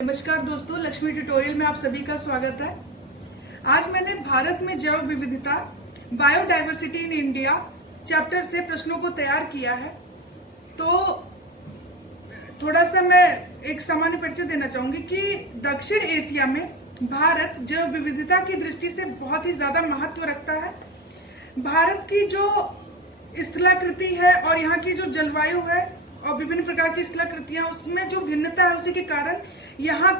नमस्कार दोस्तों, लक्ष्मी ट्यूटोरियल में आप सभी का स्वागत है। आज मैंने भारत में जैव विविधता बायोडायवर्सिटी इन इंडिया चैप्टर से प्रश्नों को तैयार किया है। तो थोड़ा सा मैं एक सामान्य परिचय देना चाहूंगी कि दक्षिण एशिया में भारत जैव विविधता की दृष्टि से बहुत ही ज्यादा महत्व रखता है। भारत की जो स्थलाकृति है और यहाँ की जो जलवायु है और विभिन्न प्रकार की स्थलाकृतियां, उसमें जो भिन्नता है उसी के कारण यहाँ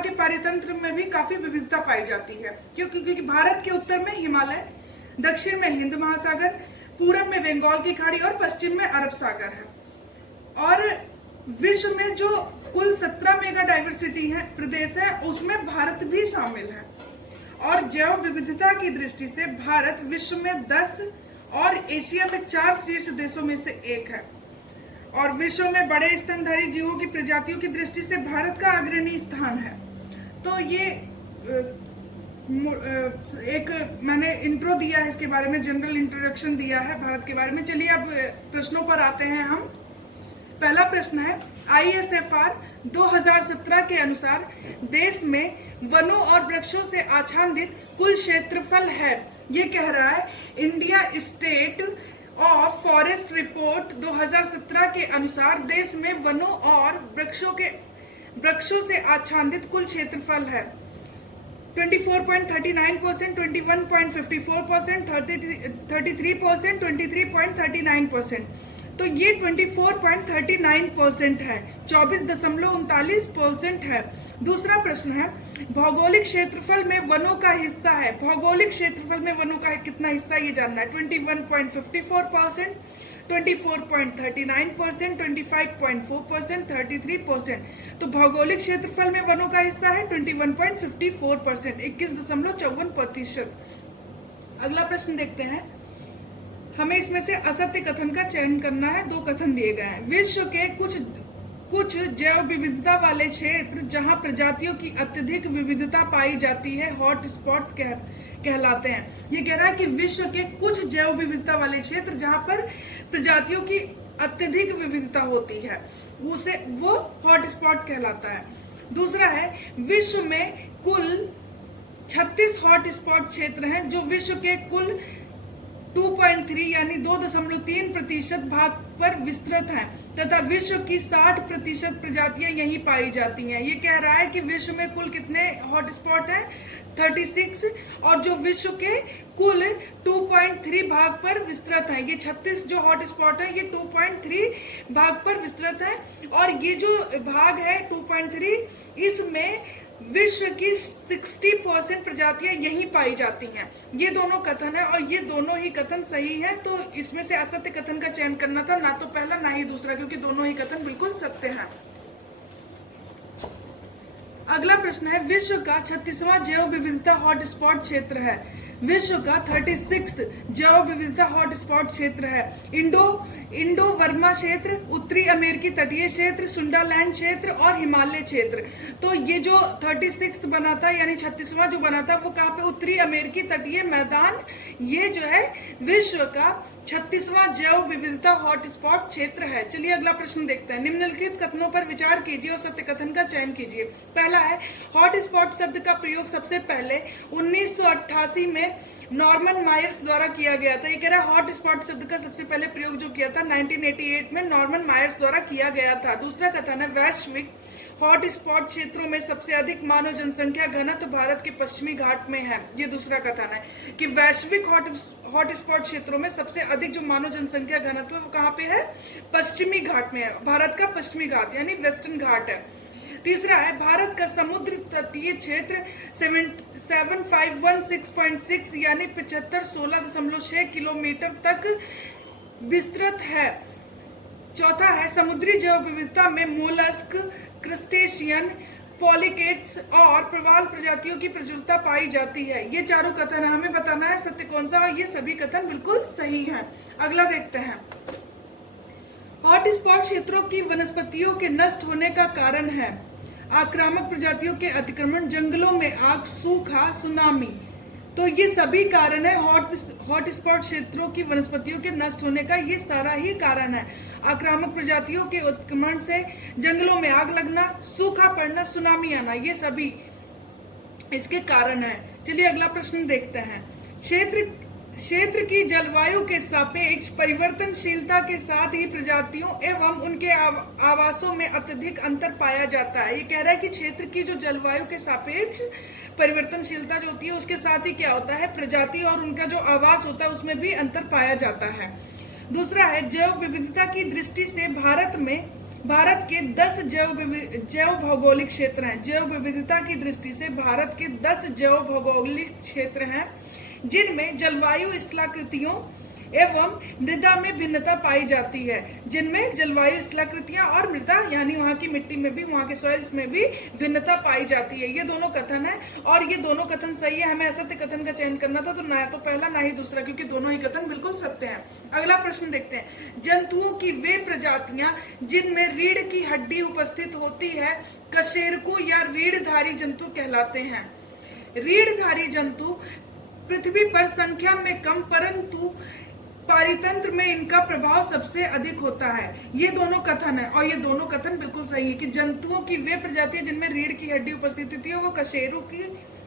के पारितंत्र में भी काफी विविधता पाई जाती है। क्योंकि भारत के उत्तर में हिमालय, दक्षिण में हिंद महासागर, पूरब में बंगाल की खाड़ी और पश्चिम में अरब सागर है। और विश्व में जो कुल 17 मेगा डाइवर्सिटी है प्रदेश है, उसमें भारत भी शामिल है। और जैव विविधता की दृष्टि से भारत विश्व में 10 और एशिया में 4 शीर्ष देशों में से एक है। और विश्व में बड़े स्तनधारी जीवों की प्रजातियों की दृष्टि से भारत का अग्रणी स्थान है। तो ये एक मैंने इंट्रो दिया है, इसके बारे में जनरल इंट्रोडक्शन दिया है भारत के बारे में। चलिए अब प्रश्नों पर आते हैं हम। पहला प्रश्न है, ISFR 2017 के अनुसार देश में वनों और वृक्षों से आच्छादित कुल क्षेत्रफल है। ये कह रहा है India state of forest report 2017 के अनुसार देश में वनों और वृक्षों से आच्छादित कुल क्षेत्रफल है 24.39%, 21.54%, 33%, 23.39%। तो ये 24.39% है, 24.39% है। दूसरा प्रश्न है, भौगोलिक क्षेत्रफल में वनों का हिस्सा है। भौगोलिक क्षेत्रफल में वनों का कितना हिस्सा ये जानना है। 21.54%, 24.39%, 25.4%, 33%। तो भौगोलिक क्षेत्रफल में वनों का हिस्सा है 21.54%, 21.54%। अगला प्रश्न देखते हैं। हमें इसमें से असत्य कथन का चयन करना है। 2 कथन दिए गए हैं। विश्व के कुछ जैव विविधता वाले क्षेत्र जहां प्रजातियों की अत्यधिक विविधता पाई जाती है हॉट स्पॉट कहलाते हैं। ये कह रहा है कि विश्व के कुछ जैव विविधता वाले क्षेत्र जहां पर प्रजातियों की अत्यधिक विविधता होती है वो हॉट स्पॉट कहलाता है। दूसरा है, विश्व में कुल 36 हॉट स्पॉट क्षेत्र हैं जो विश्व के कुल 2.3 यानी 2.3% भाग पर विस्तृत हैं तथा विश्व की 60% प्रजातियां यहीं पाई जाती हैं। ये कह रहा है कि विश्व में कुल कितने हॉट स्पॉट हैं 36, और जो विश्व के कुल 2.3 भाग पर विस्तृत है। ये 36 जो हॉट स्पॉट है ये 2.3 भाग पर विस्तृत है। और ये जो भाग है 2.3, इसमें विश्व की 60% प्रजातियां यहीं पाई जाती हैं। ये दोनों कथन है और ये दोनों ही कथन सही है। तो इसमें से असत्य कथन का चयन करना था, ना तो पहला ना ही दूसरा, क्योंकि दोनों ही कथन बिल्कुल सत्य हैं। अगला प्रश्न है, विश्व का 36वां जैव विविधता हॉटस्पॉट क्षेत्र है। विश्व का 36th जैव विविधता हॉटस्पॉट क्षेत्र है इंडो वर्मा क्षेत्र, उत्तरी अमेरिकी तटीय क्षेत्र, सुंडालैंड क्षेत्र और हिमालय क्षेत्र। तो ये जो 36 बना था यानी 36वां जो बना था वो कहाँ पे, उत्तरी अमेरिकी तटीय मैदान, ये जो है विश्व का 36वां जैव विविधता हॉटस्पॉट क्षेत्र है। चलिए अगला प्रश्न देखते हैं। निम्नलिखित कथनों पर विचार कीजिए और सत्य कथन का चयन कीजिए। पहला है, हॉटस्पॉट शब्द का प्रयोग सबसे पहले 1988 में नॉर्मन मायर्स द्वारा किया गया था। ये कह रहा है हॉटस्पॉट शब्द का सबसे पहले प्रयोग जो किया था 1988 में नॉर्मन मायर्स द्वारा किया गया था। दूसरा कथन है, वैश्विक हॉटस्पॉट क्षेत्रों में सबसे अधिक मानव जनसंख्या घनत्व भारत के पश्चिमी घाट में है। ये दूसरा कथन है कि वैश्विक हॉटस्पॉट क्षेत्रों में सबसे अधिक जो मानव जनसंख्या घनत्व वो कहाँ पे है, पश्चिमी घाट में है। भारत का पश्चिमी घाट यानी वेस्टर्न घाट है। तीसरा है, भारत का समुद्र तटीय क्षेत्र 7516.6 यानी 7516.6 किलोमीटर तक विस्तृत है। चौथा है, समुद्री जैव विविधता में मोलस्क, क्रस्टेशियन, पॉलीकेट्स और प्रवाल प्रजातियों की प्रचुरता पाई जाती है। ये चारों कथन हमें बताना है सत्य कौन सा, और ये सभी कथन बिल्कुल सही हैं। अगला देखते हैं। हॉटस्पॉट क्षेत्रों की वनस्पतियों के नष्ट होने का कारण है आक्रामक प्रजातियों के अतिक्रमण, जंगलों में आग, सूखा, सुनामी। तो ये सभी कारण है हॉट स्पॉट क्षेत्रों की वनस्पतियों के नष्ट होने का, ये सारा ही कारण है। आक्रामक प्रजातियों के उत्क्रमण से जंगलों में आग लगना, सूखा पड़ना, सुनामी आना, ये सभी इसके कारण है। चलिए अगला प्रश्न देखते हैं। क्षेत्र की जलवायु के सापेक्ष परिवर्तनशीलता के साथ ही प्रजातियों एवं उनके आवासों में अत्यधिक अंतर पाया जाता है। ये कह रहा है कि क्षेत्र की जो जलवायु के सापेक्ष परिवर्तनशीलता जो होती है उसके साथ ही क्या होता है, प्रजाति और उनका जो आवास होता है उसमें भी अंतर पाया जाता है। दूसरा है जैव विविधता की दृष्टि से भारत के 10 जैव भौगोलिक क्षेत्र हैं। जैव विविधता की दृष्टि से भारत के 10 जैव भौगोलिक क्षेत्र हैं जिनमें जलवायु स्थलाकृतियों एवं मृदा में भिन्नता पाई जाती है। जिनमें जलवायु स्थलाकृतियां और मृदा यानी वहां की मिट्टी में भी, वहां के सॉइल्स में भी भिन्नता पाई जाती है। ये दोनों कथन है और ये दोनों कथन सही है। हमें असत्य कथन का चयन करना था, तो ना तो पहला ना ही दूसरा, क्योंकि दोनों ही कथन बिल्कुल सत्य हैं। अगला प्रश्न देखते हैं। जंतुओं की वे प्रजातियां जिनमें रीढ़ की हड्डी उपस्थित होती है कशेरुक या रीढ़धारी जंतु कहलाते हैं। रीढ़धारी जंतु पृथ्वी पर संख्या में कम, परंतु पारितंत्र में इनका प्रभाव सबसे अधिक होता है। ये दोनों कथन है और ये दोनों कथन बिल्कुल सही है कि जंतुओं की वे प्रजातियां जिनमें रीढ़ की हड्डी उपस्थित होती है वो कशेरुकी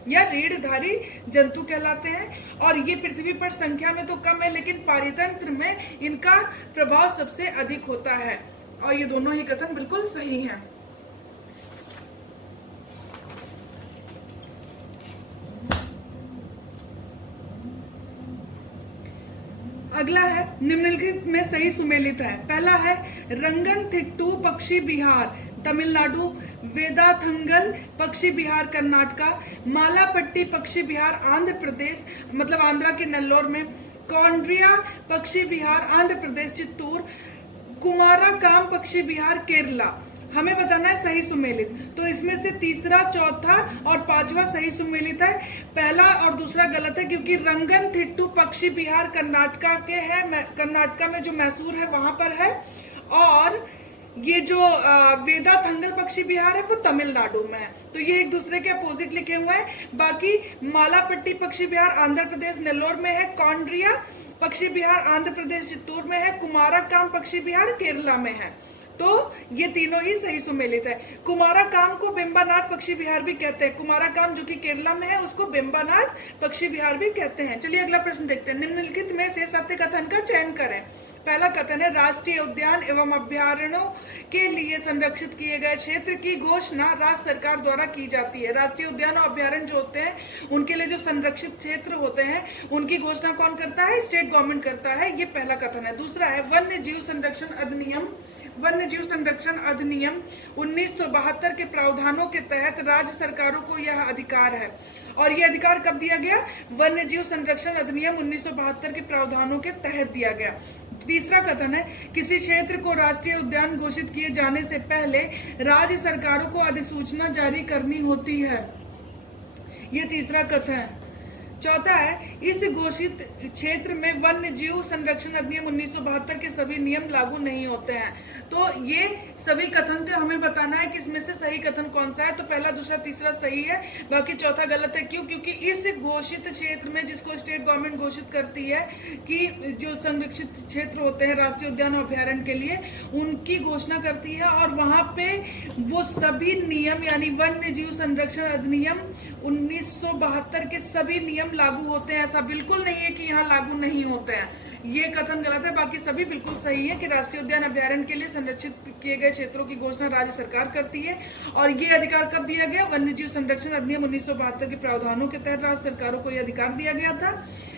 या रीढ़धारी जंतु कहलाते हैं। और ये पृथ्वी पर संख्या में तो कम है लेकिन पारितंत्र में इनका प्रभाव सबसे अधिक होता है। और ये दोनों ही कथन बिल्कुल सही हैं। अगला है निम्नलिखित में सही सुमेलित है। पहला है रंगनथिट्टू पक्षी बिहार तमिलनाडु, वेदाथंगल पक्षी बिहार कर्नाटका, मालापट्टी पक्षी बिहार आंध्र प्रदेश मतलब आंध्रा के नेल्लोर में, कौंड्रिया पक्षी बिहार आंध्र प्रदेश चित्तूर, कुमाराकाम पक्षी बिहार केरला। हमें बताना है सही सुमेलित। तो इसमें से तीसरा, चौथा और पांचवा सही सुमेलित है। पहला और दूसरा गलत है क्योंकि रंगनथिट्टू पक्षी बिहार कर्नाटका के है, कर्नाटका में जो मैसूर है वहां पर है। और ये जो वेदाथंगल पक्षी बिहार है वो तमिलनाडु में है। तो ये एक दूसरे के अपोजिट लिखे हुए हैं। बाकी मालापट्टी पक्षी बिहार आंध्र प्रदेश नेल्लोर में है, कौंड्रिया पक्षी बिहार आंध्र प्रदेश चित्तूर में है, कुमाराकाम पक्षी बिहार केरला में है। तो ये तीनों ही सही सुमेलित है। कुमाराकाम को बेम्बानाथ पक्षी बिहार भी कहते हैं। कुमाराकाम जो कि केरला में है उसको बेम्बानाथ पक्षी बिहार भी कहते हैं। चलिए अगला प्रश्न देखते हैं। निम्नलिखित में से सत्य कथन का चयन करें। पहला कथन है राष्ट्रीय उद्यान एवं अभ्यारण्यों के लिए संरक्षित किए गए क्षेत्र की घोषणा राज्य सरकार द्वारा की जाती है। राष्ट्रीय उद्यान और अभ्यारण्य जो होते हैं उनके लिए जो संरक्षित क्षेत्र होते हैं उनकी घोषणा कौन करता है? स्टेट गवर्नमेंट करता है। ये पहला कथन है। दूसरा है वन्य जीव संरक्षण अधिनियम 1972 के प्रावधानों के तहत राज्य सरकारों को यह अधिकार है। और यह अधिकार कब दिया गया? वन्य जीव संरक्षण अधिनियम 1972 के प्रावधानों के तहत दिया गया। तीसरा कथन है किसी क्षेत्र को राष्ट्रीय उद्यान घोषित किए जाने से पहले राज्य सरकारों को अधिसूचना जारी करनी होती है। ये तीसरा कथन है। चौथा है इस घोषित क्षेत्र में वन्य जीव संरक्षण अधिनियम 1972 के सभी नियम लागू नहीं होते हैं। तो ये सभी कथन थे। हमें बताना है कि इसमें से सही कथन कौन सा है। तो पहला, दूसरा, तीसरा सही है, बाकी चौथा गलत है। क्यों? क्योंकि इस घोषित क्षेत्र में जिसको स्टेट गवर्नमेंट घोषित करती है कि जो संरक्षित क्षेत्र होते हैं राष्ट्रीय उद्यान और अभ्यारण्य के लिए, उनकी घोषणा करती है और वहां पे वो सभी नियम यानी वन्य जीव संरक्षण अधिनियम 1972 के सभी नियम लागू होते हैं। ऐसा बिल्कुल नहीं है कि यहाँ लागू नहीं होते हैं। ये कथन गलत है, बाकी सभी बिल्कुल सही है कि राष्ट्रीय उद्यान अभ्यारण्य के लिए संरक्षित किए गए क्षेत्रों की घोषणा राज्य सरकार करती है। और ये अधिकार कब दिया गया? वन्य जीव संरक्षण अधिनियम 1972 के प्रावधानों के तहत राज्य सरकारों को यह अधिकार दिया गया था।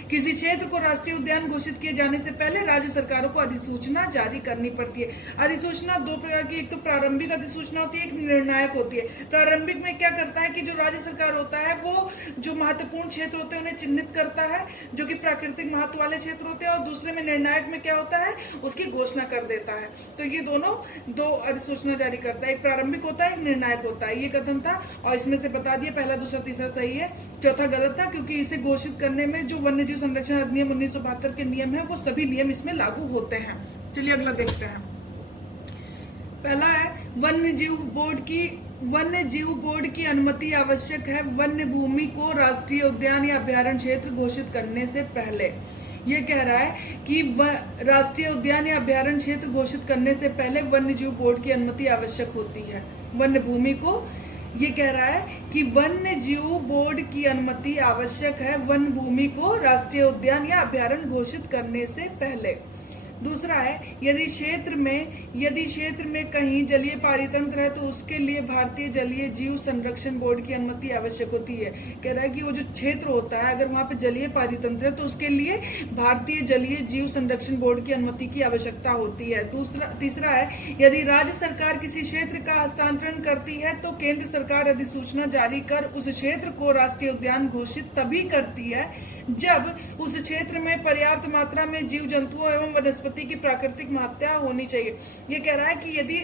किसी क्षेत्र को राष्ट्रीय उद्यान घोषित किए जाने से पहले राज्य सरकारों को अधिसूचना जारी करनी पड़ती है। अधिसूचना दो प्रकार की, एक तो प्रारंभिक अधिसूचना होती है, एक निर्णायक होती है। प्रारंभिक में क्या करता है कि जो राज्य सरकार होता है वो जो महत्वपूर्ण क्षेत्र होते हैं उन्हें चिन्हित करता है जो कि प्राकृतिक महत्व वाले क्षेत्र होते हैं। और दूसरे में निर्णायक में क्या होता है? उसकी घोषणा कर देता है। तो ये दोनों दो अधिसूचना जारी करता है, एक प्रारंभिक होता है, एक निर्णायक होता है। ये कथन था और इसमें से बता दिया पहला, दूसरा, तीसरा सही है, चौथा गलत था क्योंकि इसे घोषित करने में जो वन्य जीव संरक्षण अधिनियम 1972 के नियम है वो सभी नियम इसमें लागू होते हैं। चलिए अगला देखते हैं। पहला है वन्य जीव बोर्ड की वन्य जीव बोर्ड की अनुमति आवश्यक है वन्य भूमि को राष्ट्रीय उद्यान या अभ्यारण्य क्षेत्र घोषित करने से पहले। ये कह रहा है कि राष्ट्रीय उद्यान या अभ्यारण्य क्षेत्र घोषित करने से पहले वन्य जीव बोर्ड की अनुमति आवश्यक होती है। वन्य भूमि को, ये कह रहा है कि वन्य जीव बोर्ड की अनुमति आवश्यक है वन भूमि को राष्ट्रीय उद्यान या अभ्यारण्य घोषित करने से पहले। दूसरा है, यदि क्षेत्र में कहीं जलीय पारितंत्र है तो उसके लिए भारतीय जलीय जीव संरक्षण बोर्ड की अनुमति आवश्यक होती है। कह रहा है कि वो जो क्षेत्र होता है अगर वहां पे जलीय पारितंत्र है तो उसके लिए भारतीय जलीय जीव संरक्षण बोर्ड की अनुमति की आवश्यकता होती है। तीसरा है, यदि राज्य सरकार किसी क्षेत्र का हस्तांतरण करती है तो केंद्र सरकार अधिसूचना जारी कर उस क्षेत्र को राष्ट्रीय उद्यान घोषित तभी करती है जब उस क्षेत्र में पर्याप्त मात्रा में जीव जंतुओं एवं वनस्पति की प्राकृतिक महत्ता होनी चाहिए। ये कह रहा है कि यदि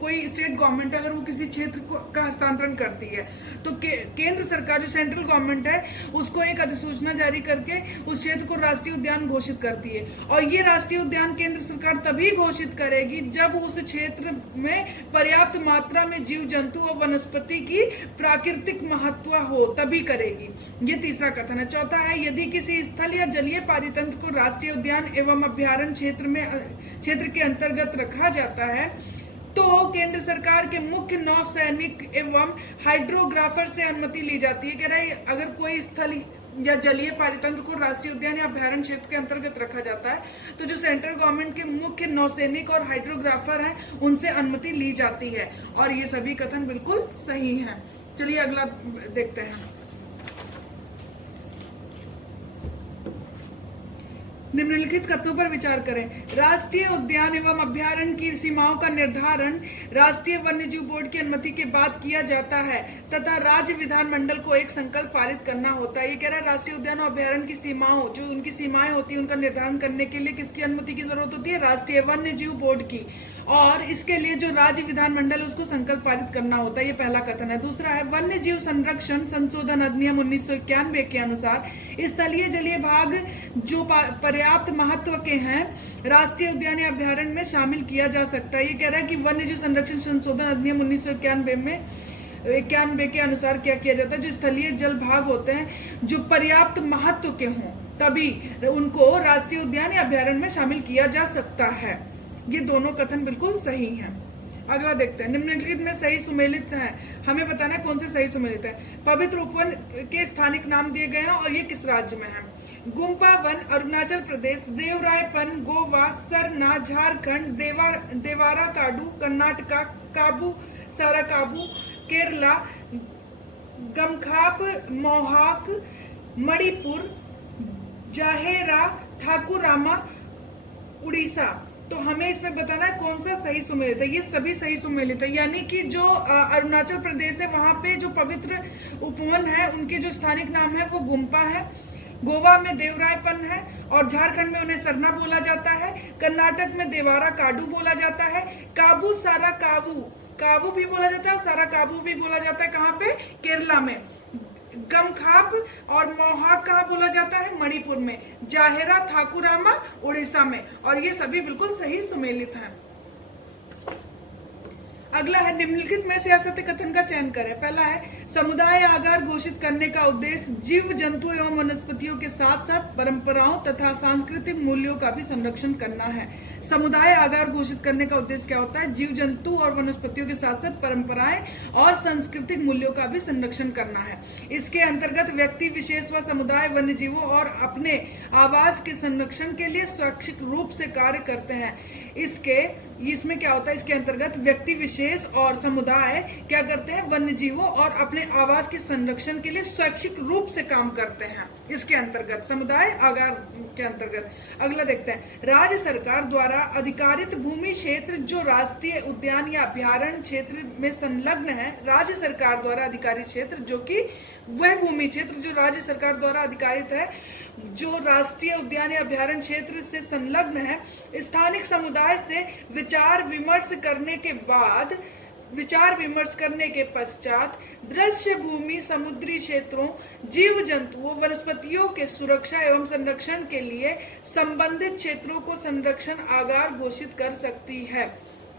कोई स्टेट गवर्नमेंट अगर वो किसी क्षेत्र का हस्तांतरण करती है तो केंद्र सरकार जो सेंट्रल गवर्नमेंट है उसको एक अधिसूचना जारी करके उस क्षेत्र को राष्ट्रीय उद्यान घोषित करती है। और ये राष्ट्रीय उद्यान केंद्र सरकार तभी घोषित करेगी जब उस क्षेत्र में पर्याप्त मात्रा में जीव जंतु और वनस्पति की प्राकृतिक महत्व हो, तभी करेगी। ये तीसरा कथन है। चौथा है, यदि किसी स्थल या जलीय पारितंत्र को राष्ट्रीय उद्यान एवं अभ्यारण्य क्षेत्र के अंतर्गत रखा जाता है तो केंद्र सरकार के मुख्य नौसैनिक एवं हाइड्रोग्राफर से अनुमति ली जाती है। कह रहा है अगर कोई स्थल या जलीय पारितंत्र को राष्ट्रीय उद्यान या अभ्यारण्य क्षेत्र के अंतर्गत रखा जाता है तो जो सेंट्रल गवर्नमेंट के मुख्य नौसैनिक और हाइड्रोग्राफर हैं उनसे अनुमति ली जाती है। और ये सभी कथन बिल्कुल सही हैं। चलिए अगला देखते हैं। निम्नलिखित कथनों पर विचार करें। राष्ट्रीय उद्यान एवं अभ्यारण्य की सीमाओं का निर्धारण राष्ट्रीय वन्यजीव बोर्ड की अनुमति के बाद किया जाता है तथा राज्य विधानमंडल को एक संकल्प पारित करना होता है। ये कह रहा है राष्ट्रीय उद्यान और अभ्यारण्य की सीमाओं, जो उनकी सीमाएं होती है, उनका निर्धारण करने के लिए किसकी अनुमति की जरूरत होती है? राष्ट्रीय वन्यजीव बोर्ड की। और इसके लिए जो राज्य विधानमंडल उसको संकल्प पारित करना होता है। ये पहला कथन है। दूसरा है, वन्य जीव संरक्षण संशोधन अधिनियम 1991 के अनुसार स्थलीय जलीय भाग जो पर्याप्त महत्व के हैं राष्ट्रीय उद्यान या अभ्यारण्य में शामिल किया जा सकता है। ये कह रहा है कि वन्य जीव संरक्षण संशोधन अधिनियम 1991 के अनुसार क्या किया जाता है, जो स्थलीय जल भाग होते हैं जो पर्याप्त महत्व के हों तभी उनको राष्ट्रीय उद्यान या अभ्यारण्य में शामिल किया जा सकता है। ये दोनों कथन बिल्कुल सही हैं। अगला देखते हैं। निम्नलिखित में सही सुमेलित है, हमें बताना है कौन से सही सुमेलित है। पवित्र उपवन के स्थानिक नाम दिए गए हैं और ये किस राज्य में है? गुम्पा वन अरुणाचल प्रदेश, देवरायपन गोवा, सरना झारखंड, देवारा काडू कर्नाटका, काबू सारा काबू केरला, गमखाप मोहाक मणिपुर, जाहेरा ठाकुरामा उड़ीसा। तो हमें इसमें बताना है कौन सा सही सुमेलित है। ये सभी सही सुमेलित है, यानी कि जो अरुणाचल प्रदेश है वहां पे जो पवित्र उपवन है उनके जो स्थानिक नाम है वो गुम्पा है, गोवा में देवरायपन है और झारखंड में उन्हें सरना बोला जाता है, कर्नाटक में देवारा काडू बोला जाता है, काबू सारा काबू भी बोला जाता है और सारा काबू भी बोला जाता है। कहाँ पे? केरला में। गमखाप और मोहाक कहाँ बोला जाता है? मणिपुर में। जाहेरा ठाकुरामा उड़ीसा में। और ये सभी बिल्कुल सही सुमेलित हैं। अगला है, निम्नलिखित में से असत्य कथन का चयन करें। पहला है, समुदाय आगार घोषित करने का उद्देश्य जीव जंतु एवं वनस्पतियों के साथ साथ परंपराओं तथा सांस्कृतिक मूल्यों का भी संरक्षण करना है। समुदाय आगार घोषित करने का उद्देश्य क्या होता है? जीव जंतु और वनस्पतियों के साथ साथ परंपराएं और सांस्कृतिक मूल्यों का भी संरक्षण करना है। इसके अंतर्गत व्यक्ति विशेष व समुदाय वन्य जीवों और अपने आवास के संरक्षण के लिए स्वैच्छिक रूप से कार्य करते हैं। इसमें क्या होता है? इसके अंतर्गत व्यक्ति विशेष और समुदाय क्या करते हैं? वन्य जीवों और अपने आवास के संरक्षण के लिए स्वैच्छिक रूप से काम करते हैं। इसके अंतर्गत समुदाय आगार के अंतर्गत। अगला देखते हैं, राज्य सरकार द्वारा अधिकारित भूमि क्षेत्र जो राष्ट्रीय उद्यान या अभ्यारण्य क्षेत्र में संलग्न है। राज्य सरकार द्वारा अधिकारित क्षेत्र जो कि वह भूमि क्षेत्र जो राज्य सरकार द्वारा अधिकारित है, जो राष्ट्रीय उद्यान या अभ्यारण्य क्षेत्र से संलग्न है, स्थानिक समुदाय से विचार विमर्श करने के पश्चात दृश्य भूमि समुद्री क्षेत्रों जीव जंतुओं वनस्पतियों के सुरक्षा एवं संरक्षण के लिए संबंधित क्षेत्रों को संरक्षण आगार घोषित कर सकती है।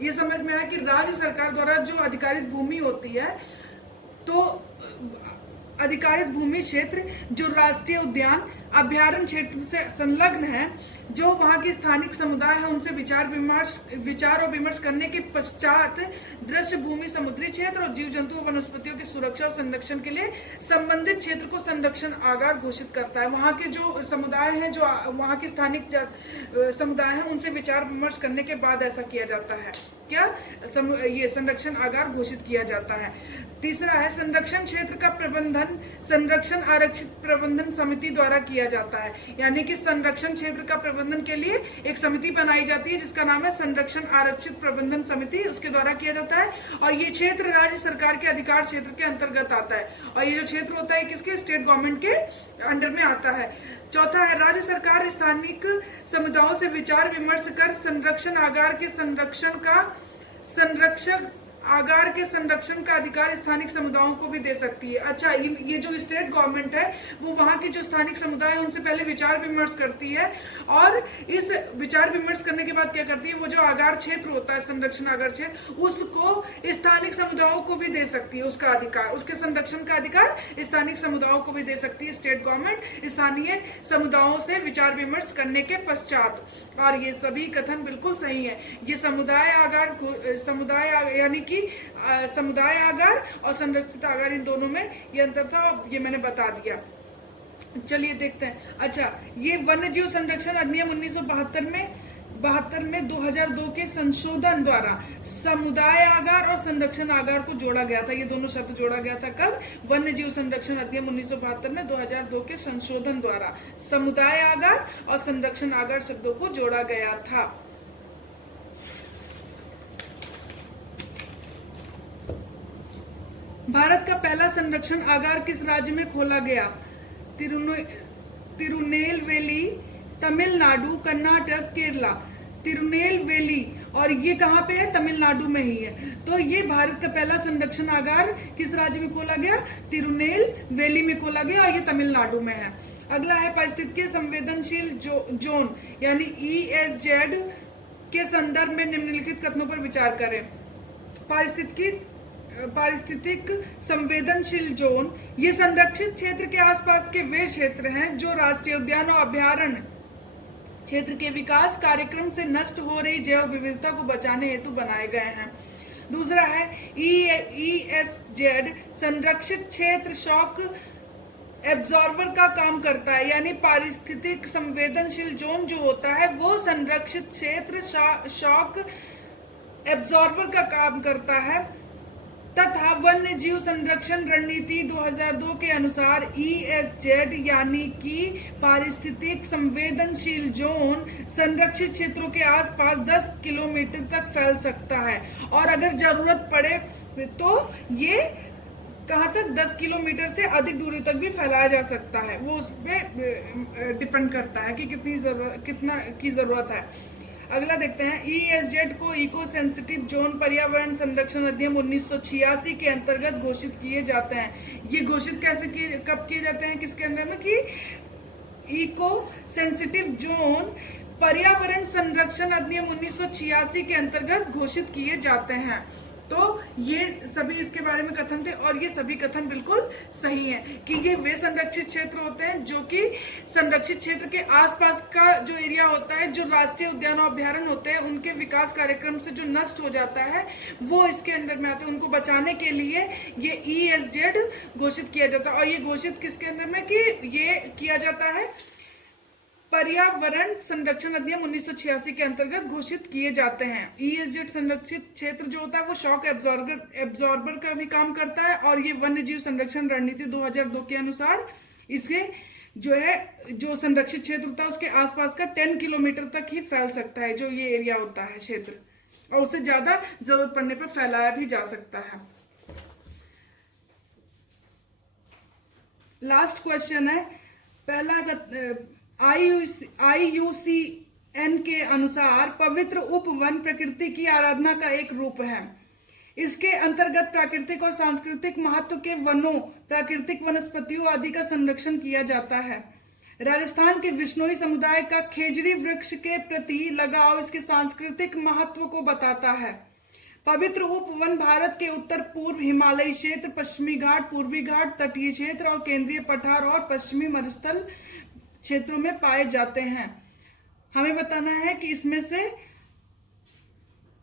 ये समझ में आया कि राज्य सरकार द्वारा जो अधिकारित भूमि होती है, तो अधिकारित भूमि क्षेत्र जो राष्ट्रीय उद्यान अभ्यारण्य क्षेत्र से संलग्न है, जो वहां की स्थानिक समुदाय है, उनसे विचार और विमर्श करने के पश्चात दृश्य भूमि, समुद्री क्षेत्र और जीव जंतु और वनस्पतियों की सुरक्षा और संरक्षण के लिए संबंधित क्षेत्र को संरक्षण आगार घोषित करता है। वहां के जो समुदाय हैं, जो वहां के स्थानिक समुदाय हैं, उनसे विचार विमर्श करने के बाद ऐसा किया जाता है। क्या ये संरक्षण आगार घोषित किया जाता है। तीसरा है संरक्षण क्षेत्र का प्रबंधन संरक्षण आरक्षित प्रबंधन समिति द्वारा किया जाता है। यानी कि संरक्षण क्षेत्र का प्रबंधन के लिए एक समिति बनाई जाती है जिसका नाम है संरक्षण आरक्षित प्रबंधन समिति, उसके द्वारा किया जाता है। और ये क्षेत्र राज्य सरकार के अधिकार क्षेत्र के अंतर्गत आता है। और ये जो क्षेत्र होता है किसके, स्टेट गवर्नमेंट के अंडर में आता है। चौथा है राज्य सरकार स्थानिक समुदायों से विचार विमर्श कर संरक्षण आगार के संरक्षण का अधिकार स्थानिक समुदायों को भी दे सकती है। अच्छा, ये जो स्टेट गवर्नमेंट है वो वहां के जो स्थानिक समुदाय है उनसे पहले विचार विमर्श करती है, और इस विचार विमर्श करने के बाद क्या करती है, वो जो आगार क्षेत्र होता है, संरक्षण आगार क्षेत्र, उसको स्थानिक समुदायों को भी दे सकती है। उसका अधिकार, उसके संरक्षण का अधिकार स्थानिक समुदायों को भी दे सकती है स्टेट गवर्नमेंट, स्थानीय समुदायों से विचार विमर्श करने के पश्चात। और ये सभी कथन बिल्कुल सही है। ये समुदाय यानी कि समुदाय आगार और संरक्षित आगार, इन दोनों में ये अंतर था, ये मैंने बता दिया। चलिए देखते हैं। अच्छा, ये वन्य जीव संरक्षण अधिनियम 1972 में 2002 के संशोधन द्वारा समुदाय आगार और संरक्षण आगार को जोड़ा गया था। ये दोनों शब्द जोड़ा गया था कब, वन्य जीव संरक्षण अधिनियम 1972 में 2002 के संशोधन द्वारा समुदाय आगार और संरक्षण आगार शब्दों को जोड़ा गया था। भारत का पहला संरक्षण आगार किस राज्य में खोला गया? तिरुनेलवेली, तमिलनाडु, कर्नाटक, केरला। तिरुनेलवेली, और ये कहाँ पे है, तमिलनाडु में ही है। तो ये भारत का पहला संरक्षण आगार किस राज्य में खोला गया? तिरुनेलवेली में खोला गया, और ये तमिलनाडु में है। अगला है पारिस्थितिकीय संवेदनशील जोन यानी ESZ के संदर्भ में निम्नलिखित कथनों पर विचार करें। पारिस्थितिक संवेदनशील जोन ये संरक्षित क्षेत्र के आसपास के वे क्षेत्र हैं जो राष्ट्रीय उद्यान और अभ्यारण्य क्षेत्र के विकास कार्यक्रम से नष्ट हो रही जैव विविधता को बचाने हेतु बनाए गए हैं। दूसरा है ESZ संरक्षित क्षेत्र शॉक एब्जॉर्बर का काम करता है, यानी पारिस्थितिक संवेदनशील जोन जो होता है वो संरक्षित क्षेत्र शॉक एब्जॉर्बर का काम करता है। तथा वन्य जीव संरक्षण रणनीति 2002 के अनुसार ESZ यानी कि पारिस्थितिक संवेदनशील जोन संरक्षित क्षेत्रों के आसपास 10 किलोमीटर तक फैल सकता है, और अगर जरूरत पड़े तो ये कहाँ तक, 10 किलोमीटर से अधिक दूरी तक भी फैलाया जा सकता है। वो उस पर डिपेंड करता है कि कितना की जरूरत है। अगला देखते हैं, ESZ को इको सेंसिटिव जोन पर्यावरण संरक्षण अधिनियम 1986 के अंतर्गत घोषित किए जाते हैं। ये घोषित कब किए जाते हैं, किसके अंदर में, कि इको सेंसिटिव जोन पर्यावरण संरक्षण अधिनियम 1986 के अंतर्गत घोषित किए जाते हैं। तो ये सभी इसके बारे में कथन थे, और ये सभी कथन बिल्कुल सही हैं कि ये वे संरक्षित क्षेत्र होते हैं जो कि संरक्षित क्षेत्र के आसपास का जो एरिया होता है, जो राष्ट्रीय उद्यान और अभ्यारण्य होते हैं, उनके विकास कार्यक्रम से जो नष्ट हो जाता है वो इसके अंडर में आते हैं। उनको बचाने के लिए ये ESZ घोषित किया जाता है। और ये घोषित किसके अंदर में, कि ये किया जाता है पर्यावरण संरक्षण अधिनियम 1986 के अंतर्गत घोषित किए जाते हैं। ESZ संरक्षित क्षेत्र जो होता है वो शॉक एब्जॉर्बर का भी काम करता है, और ये वन्य जीव संरक्षण रणनीति 2002 के अनुसार इसके जो संरक्षित क्षेत्र होता है उसके आसपास का 10 किलोमीटर तक ही फैल सकता है, जो ये एरिया होता है क्षेत्र, और उससे ज्यादा जरूरत पड़ने पर फैलाया भी जा सकता है। लास्ट क्वेश्चन है, पहला IUCN के अनुसार पवित्र उपवन प्रकृति की आराधना का एक रूप है। इसके अंतर्गत प्राकृतिक और सांस्कृतिक महत्व के वनों, प्राकृतिक वनस्पतियों आदि का संरक्षण किया जाता है। राजस्थान के विश्नोई समुदाय का खेजड़ी वृक्ष के प्रति लगाव इसके सांस्कृतिक महत्व को बताता है। पवित्र उपवन भारत के उत्तर पूर्व हिमालयी क्षेत्र, पश्चिमी घाट, पूर्वी घाट, तटीय क्षेत्र और केंद्रीय पठार और पश्चिमी मरुस्थल क्षेत्रों में पाए जाते हैं। हमें बताना है कि इसमें से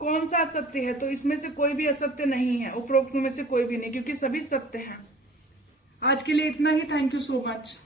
कौन सा असत्य है। तो इसमें से कोई भी असत्य नहीं है, उपरोक्त में से कोई भी नहीं, क्योंकि सभी सत्य हैं। आज के लिए इतना ही। Thank you so much.